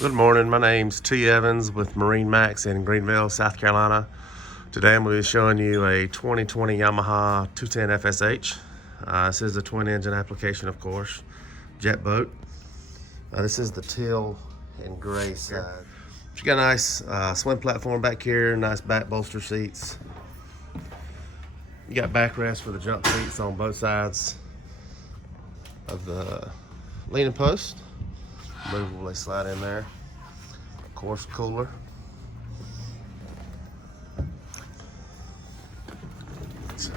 Good morning, my name's T. Evans with MarineMax in Greenville, South Carolina. Today I'm going to be showing you a 2020 Yamaha 210 FSH. This is a twin engine application, of course, jet boat. This is the teal and gray side. You got a nice swim platform back here, nice back bolster seats. You got backrest for the jump seats on both sides of the leaning post. Movable, they slide in there. Of course, cooler. Let's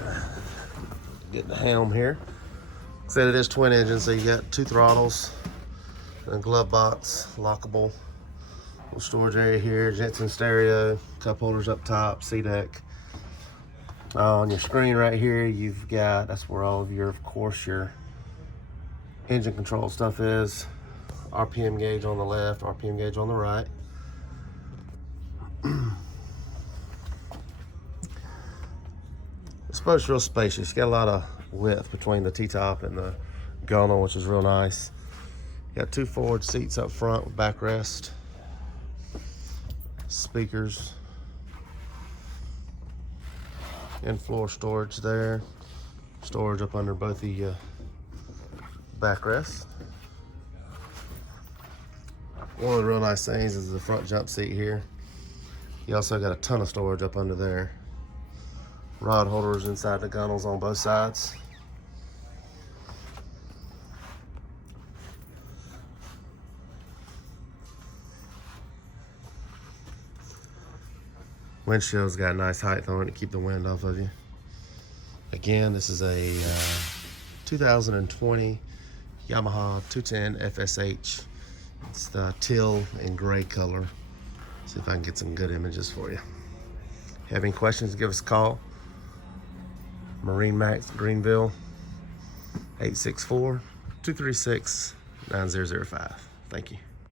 get the helm here. Like I said, it is twin engine, so you got two throttles and a glove box, lockable. Little storage area here, Jensen stereo, cup holders up top, C-deck. On your screen right here, you've got, that's where all of your, of course, your engine control stuff is. RPM gauge on the left, RPM gauge on the right. This boat's real spacious. Got a lot of width between the T-top and the gunnel, which is real nice. Got two forward seats up front with backrest, speakers, and floor storage there. Storage up under both the backrests. One of the real nice things is the front jump seat here. You also got a ton of storage up under there. Rod holders inside the gunnels on both sides. Windshield's got a nice height on it to keep the wind off of you. Again, this is a 2020 Yamaha 210 FSH. It's the teal and gray color. See if I can get some good images for you. Have any questions, give us a call. MarineMax Greenville, 864-236-9005. Thank you.